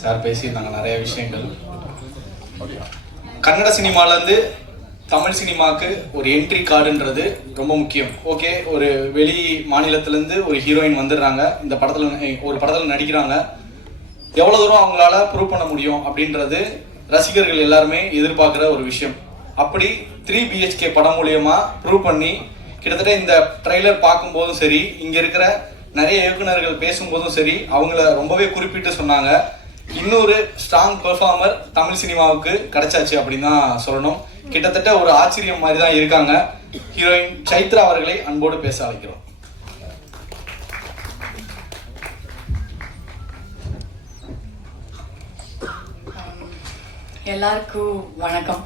Sir பேசியிருந்தாங்க நிறைய விஷயங்கள். கன்னட சினிமாலேருந்து தமிழ் சினிமாவுக்கு ஒரு என்ட்ரி கார்டுன்றது ரொம்ப முக்கியம். ஓகே ஒரு வெளி மாநிலத்திலேருந்து ஒரு ஹீரோயின் வந்துடுறாங்க. இந்த படத்தில் ஒரு படத்தில் நடிக்கிறாங்க. எவ்வளோ தூரம் அவங்களால ப்ரூவ் பண்ண முடியும் அப்படின்றது ரசிகர்கள் எல்லாருமே எதிர்பார்க்குற ஒரு விஷயம். அப்படி த்ரீ பிஹெச்கே படம் மூலியமாக ப்ரூவ் பண்ணி கிட்டத்தட்ட இந்த ட்ரைலர் பார்க்கும்போதும் சரி இங்கே இருக்கிற நிறைய இயக்குநர்கள் பேசும்போதும் சரி அவங்கள ரொம்பவே குறிப்பிட்டு சொன்னாங்க. இன்னொரு ஸ்ட்ராங் பெர்ஃபார்மர் தமிழ் சினிமாவுக்கு கிடைச்சாச்சு அப்படின்னு தான் சொல்லணும். கிட்டத்தட்ட ஒரு ஆச்சரியம் மாதிரி தான் இருக்காங்க. ஹீரோயின் சைத்ரா அவர்களை அன்போடு பேச அழைக்கிறோம். எல்லாருக்கும் வணக்கம்.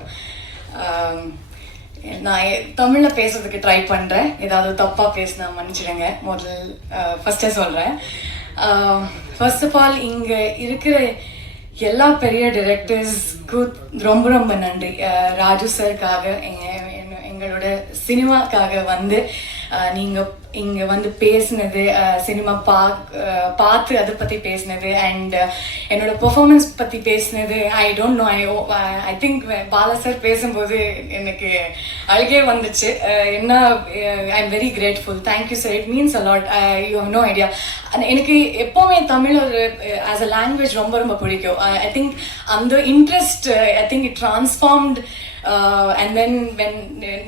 நான் தமிழில் பேசுறதுக்கு ட்ரை பண்ணுறேன் ஏதாவது தப்பாக பேசினா மன்னிச்சிடுங்க. முதல் ஃபஸ்ட்டே சொல்கிறேன் ஃபர்ஸ்ட் ஆஃப் ஆல் இங்கே இருக்கிற எல்லா பெரிய டிரெக்டர்ஸ்க்கு ரொம்ப ரொம்ப நன்றி. ராஜு சாருக்காக எங்கள் எங்களோட சினிமாக்காக வந்து நீங்கள் நீங்க இங்க வந்து பேசினது சினிமா பா பார்த்து அதை பத்தி பேசினது அண்ட் என்னோட பெர்ஃபார்மன்ஸ் பத்தி பேசினது I don't know I I think Bala sir பேசும்போது எனக்கு அழுகே வந்துச்சு. என்ன I am very grateful thank you sir it means a lot you have no idea எனக்கு எப்போவுமே தமிழ் ஒரு ஆஸ் அ லாங்குவேஜ் ரொம்ப ரொம்ப பிடிக்கும். ஐ திங்க் அந்த interest I think it transformed and then when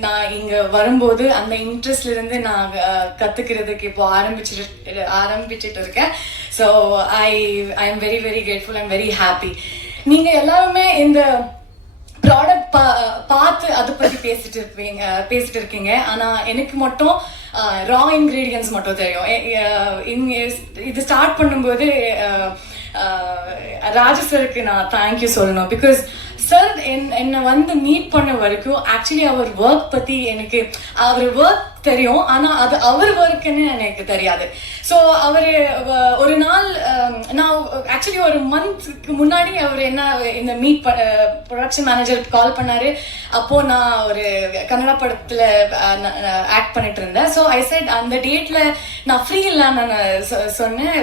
நான் இங்க வரும்போது அந்த இன்ட்ரெஸ்ட்ல இருந்து நான் கற்றுக்கிறதுக்கு uh, கத்துக்கிறதுக்கு இப்போ ஆரம்பிச்சுட்டு ஆரம்பிச்சுட்டு இருக்கேன். So I I am very very grateful I'm very happy நீங்க எல்லாருமே இந்த ப்ராடக்ட் பா பார்த்து அதை பற்றி பேசிட்டு இருப்பீங்க uh, பேசிட்டு இருக்கீங்க. ஆனால் எனக்கு மட்டும் uh, ரா இன்க்ரீடியன்ஸ் மட்டும் தெரியும். இது ஸ்டார்ட் பண்ணும்போது ராஜசருக்கு நான் தேங்க்யூ சொல்லணும். பிகாஸ் சார் என் என்னை வந்து மீட் பண்ண வரைக்கும் ஆக்சுவலி அவர் ஒர்க் பற்றி எனக்கு அவர் ஒர்க் தெரியும். ஆனா அது அவர் ஒர்க்குன்னு எனக்கு தெரியாது. ஸோ அவர் ஒரு நாள் நான் ஆக்சுவலி ஒரு மந்த்க்கு முன்னாடி அவர் என்ன இந்த மீட் ப்ரொடக்ஷன் மேனேஜர் கால் பண்ணாரு. அப்போ நான் ஒரு கன்னட படத்துல ஆக்ட் பண்ணிட்டு இருந்தேன். ஸோ ஐ செட் அந்த டேட்ல நான் ஃப்ரீ இல்லைன்னு நான் சொன்னேன்.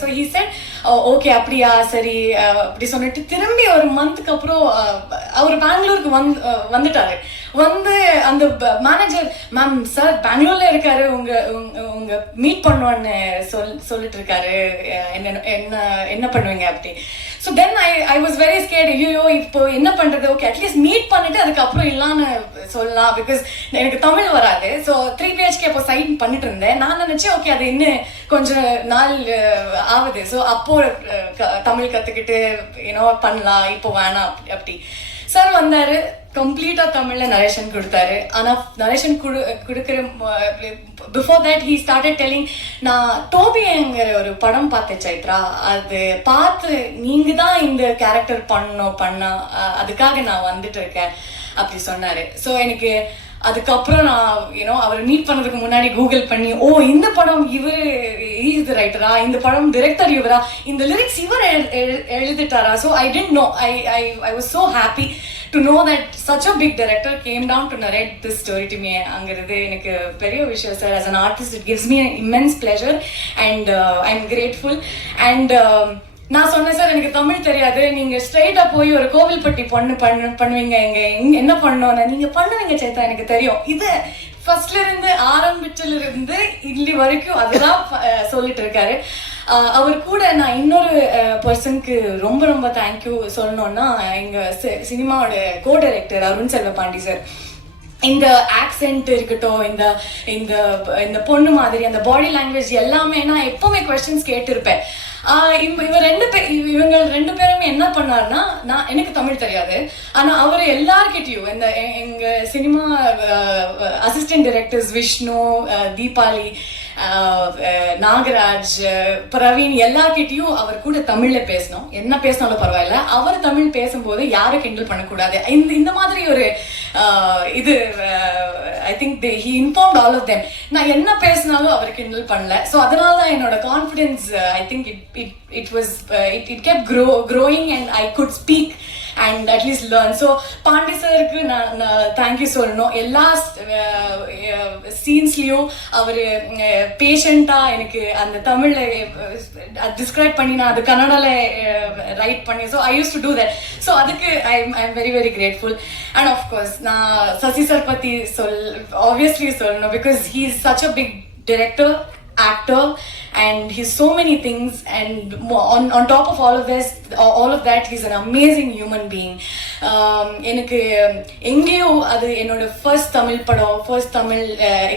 ஸோ ஹி செட் ஓகே அப்படியா? சரி. அப்படி சொல்லிட்டு திரும்பி ஒரு மந்த்துக்கு அப்புறம் அவர் பெங்களூருக்கு வந்து வந்துட்டாரு. வந்து அந்த மேனேஜர் மேம் சார் பெங்களூர்ல இருக்காரு. உங்க உங்க- மீட் பண்ணுவோன்னு சொல் சொல்லிட்டு இருக்காரு என்ன என்ன என்ன பண்ணுவீங்க அப்படி. So then I I was very scared ஐயோ இப்போ என்ன பண்றது? ஓகே அட்லீஸ்ட் மீட் பண்ணிட்டு அதுக்கப்புறம் இல்லான்னு சொல்லலாம். பிகாஸ் எனக்கு தமிழ் வராது. ஸோ த்ரீ பிஹெச்கே அப்போ சைன் பண்ணிட்டு இருந்தேன் நான் நினைச்சேன் ஓகே அது இன்னும் கொஞ்சம் நாள் ஆகுது. ஸோ அப்போ க- தமிழ் கத்துக்கிட்டு யூனோ பண்ணலாம். இப்போ வேணாம் அப்படி. அப்படி சார் வந்தாரு. கம்ப்ளீட்டா தமிழ்ல நரேஷன் கொடுத்தாரு. ஆனா நரேஷன் குடு கொடுக்குற before that he started telling நான் டோபிங்கிற ஒரு படம் பார்த்தேன் சைத்ரா. அது பார்த்து நீங்க தான் இந்த கேரக்டர் பண்ணணும் பண்ணா அதுக்காக நான் வந்துட்டு இருக்கேன் அப்படி சொன்னாரு. ஸோ எனக்கு அதுக்கப்புறம் நான் யூனோ அவரை மீட் பண்ணுறதுக்கு முன்னாடி கூகுள் பண்ணி ஓ இந்த படம் இவர் இது ரைட்டரா இந்த படம் டிரெக்டர் இவரா? இந்த லிரிக்ஸ் இவர் எழு- எழு- எழுதிட்டாரா? So I don't know I I I was so happy to know that such a big director came down to narrate this story to me அங்கிறது எனக்கு பெரிய விஷயம் sir as an artist it gives me immense immense and I am grateful and நான் சொன்னேன் sir எனக்கு தமிழ் தெரியாது. நீங்க ஸ்ட்ரைட்டா போய் ஒரு கோவில்பட்டி பொண்ணு பண்ணு பண்ணுவீங்க. இங்க இங்க என்ன பண்ணோன்னு நீங்க பண்ணுவீங்க சேத்தா எனக்கு தெரியும். இது ஃபர்ஸ்ட்ல இருந்து ஆரம்பிச்சல இருந்து இல்லி வரைக்கும் அதுதான் சொல்லிட்டு இருக்காரு. அவர் கூட நான் இன்னொரு பர்சனுக்கு ரொம்ப ரொம்ப தேங்க்யூ சொல்லணும்னா எங்க சி- சினிமாவோட கோ டைரக்டர் அருண் செல்வ பாண்டி சார். இந்த ஆக்சென்ட் இருக்கட்டும் இந்த இந்த இந்த பொண்ணு மாதிரி அந்த பாடி லாங்குவேஜ் எல்லாமே நான் எப்பவுமே கொஸ்டின்ஸ் கேட்டிருப்பேன். ஆஹ் இவ ரெண்டு பேர் இவங்க ரெண்டு பேருமே என்ன பண்ணாருன்னா நான் எனக்கு தமிழ் தெரியாது. ஆனா அவர் எல்லார்கிட்டயும் இந்த எங்கள் எங்க cinema assistant directors Vishnu Deepali Nagaraj Praveen எல்லார்கிட்டயும் அவர் கூட தமிழ்ல பேசணும். என்ன பேசினாலும் பரவாயில்ல. அவர் தமிழ் பேசும்போது யாரும் கிண்டல் பண்ணக்கூடாது. இந்த இந்த மாதிரி ஒரு இது I think he inform all of them நான் என்ன பேசினாலும் அவர் கிண்டல் பண்ணல. ஸோ அதனால தான் என்னோட confidence I think it it it uh, it, it kept grow growing and I could speak and at least learn so Pandi சருக்கு நான் நான் தேங்க்யூ சொல்லணும் எல்லா சீன்ஸ்லேயும் அவர் பேஷண்ட்டாக எனக்கு அந்த தமிழில் டிஸ்கிரைப் பண்ணி நான் அது கன்னடாவில் ரைட் பண்ணி so I use to do that so அதுக்கு I I am very very grateful and of course நான் சசி சார் பற்றி சொல் ஆப்வியஸ்லி சொல்லணும் because he is such a big director actor and he's so many things and mo- on, on top of all of this all of that he's an amazing human being. Um, எனக்கு எங்கேயோ அது என்னோட first Tamil படம் first Tamil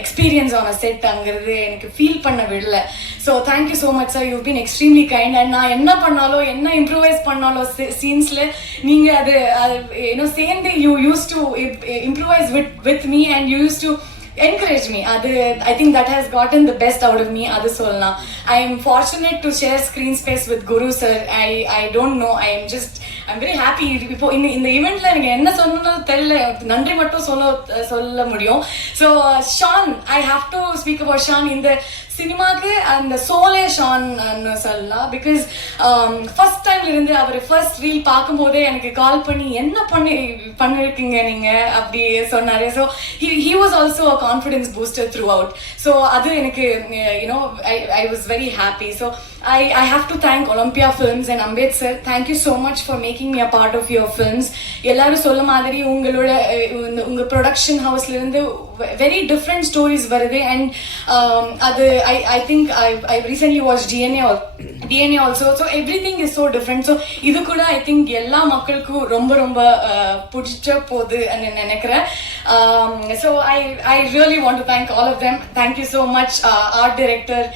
experience ஆன set அங்கிறது எனக்கு feel பண்ண விடல. So thank you so much sir you been extremely kind and நான் என்ன பண்ணாலும் என்ன இம்ப்ரூவைஸ் பண்ணாலும் சீன்ஸில் நீங்கள் அது அது ஏன்னோ சேர்ந்து you use to improvise with with me and you use to encourage me அது i think that has gotten the best out of me அது சொல்லலாம் i am fortunate to share screen space with guru sir i i don't know i am just I'm very happy இப்போ இந்த இந்த ஈவெண்ட்ல எனக்கு என்ன சொல்லணும்னு தெரியல. நன்றி மட்டும் சொல்ல சொல்ல முடியும். So Shaan I have to speak about Shaan இந்த சினிமாக்கு அந்த சோலே ஷான் சொல்லலாம். பிகாஸ் ஃபர்ஸ்ட் டைம்ல இருந்து அவர் ஃபர்ஸ்ட் ரீல் பார்க்கும்போதே எனக்கு கால் பண்ணி என்ன பண்ணி பண்ணிருக்கீங்க நீங்க? அப்படி சொன்னாரு. So he he was also a confidence booster throughout so அது எனக்கு you know I I was very happy so I I to to thank Olympia films Ambed sir. Thank you so much for making me a part of your films எல்லாரும் சொல்ல மாதிரி உங்களோட உங்கள் உங்க production ஹவுஸ்ல இருந்து வெரி டிஃப்ரெண்ட் ஸ்டோரிஸ் வருது. And um, அது I I think I I recently watch DNA DNA also so everything is so different so இது கூட ஐ திங்க் எல்லா மக்களுக்கும் ரொம்ப ரொம்ப uh, பிடிச்ச போகுது நினைக்கிறேன். So I I really want to thank all of them thank you so much art director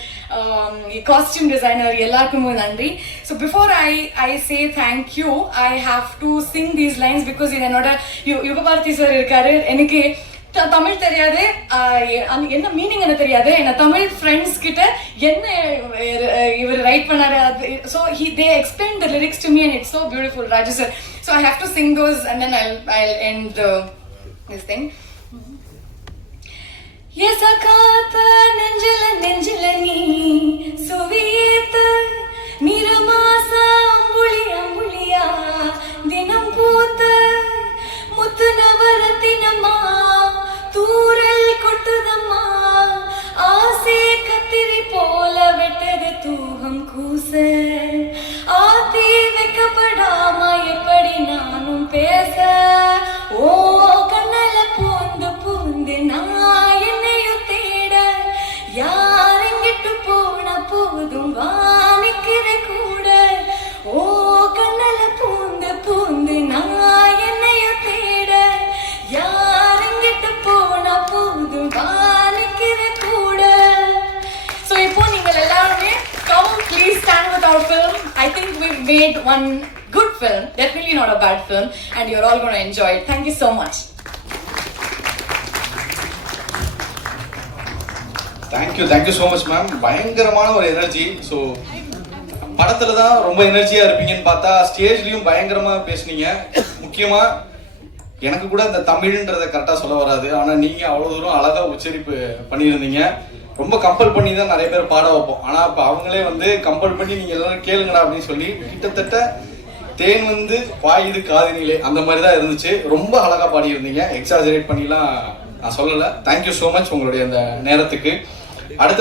costume designer எல்லாருக்குமே நன்றி so before I I say thank you I have to sing these lines because இது என்னோட U- Yugabharathi sir இருக்காரு எனக்கு த- தமிழ் தெரியாது என்ன meaning எனக்கு தெரியாது என்ன தமிழ் ஃப்ரெண்ட்ஸ் கிட்ட என்ன இவர் ரைட் பண்ணாரு அது so he they explain the lyrics to me and it's so beautiful Raju sir so I have to sing those and then I I end this thing எசகாத்த நெஞ்சில நெஞ்சில நீ சுவியேத்த நிறமாச அம்புலி அம்புலியா தினம் பூத்த முத்து நவரத்தினம்மா தூரல் கொட்டுதம்மா ஆசை கத்திரி போல வெட்டது தூகம் கூச. ஆத்தி வைக்கப்படாம எப்படி நானும் பேச? ஓ think we made one good film definitely not a bad film and you're all gonna enjoy thank you so much thank you thank you so much ma'am பயங்கரமான ஒரு எனர்ஜி ஸோ படத்துல தான் ரொம்ப எனர்ஜியா இருப்பீங்கன்னு பார்த்தா ஸ்டேஜ்லயும் பயங்கரமா பேசுனீங்க. முக்கியமா எனக்கு கூட இந்த தமிழ்ன்றத கரெக்டாக சொல்ல வராது. ஆனால் நீங்கள் அவ்வளோ தூரம் அழகாக உச்சரிப்பு பண்ணியிருந்தீங்க. ரொம்ப கம்பல் பண்ணி தான் நிறைய பேர் பாட வைப்போம். ஆனா இப்ப அவங்களே வந்து கம்பல் பண்ணி நீங்க எல்லாரும் கேளுங்கடா அப்படின்னு சொல்லி கிட்டத்தட்ட தேன் வந்து பாயுது காதினிலே அந்த மாதிரி தான் இருந்துச்சு. ரொம்ப அழகா பாடியிருந்தீங்க. எக்ஸாஜரேட் பண்ணிலாம் நான் சொல்லலை. தேங்க்யூ ஸோ மச் உங்களுடைய அந்த நேரத்துக்கு. அடுத்த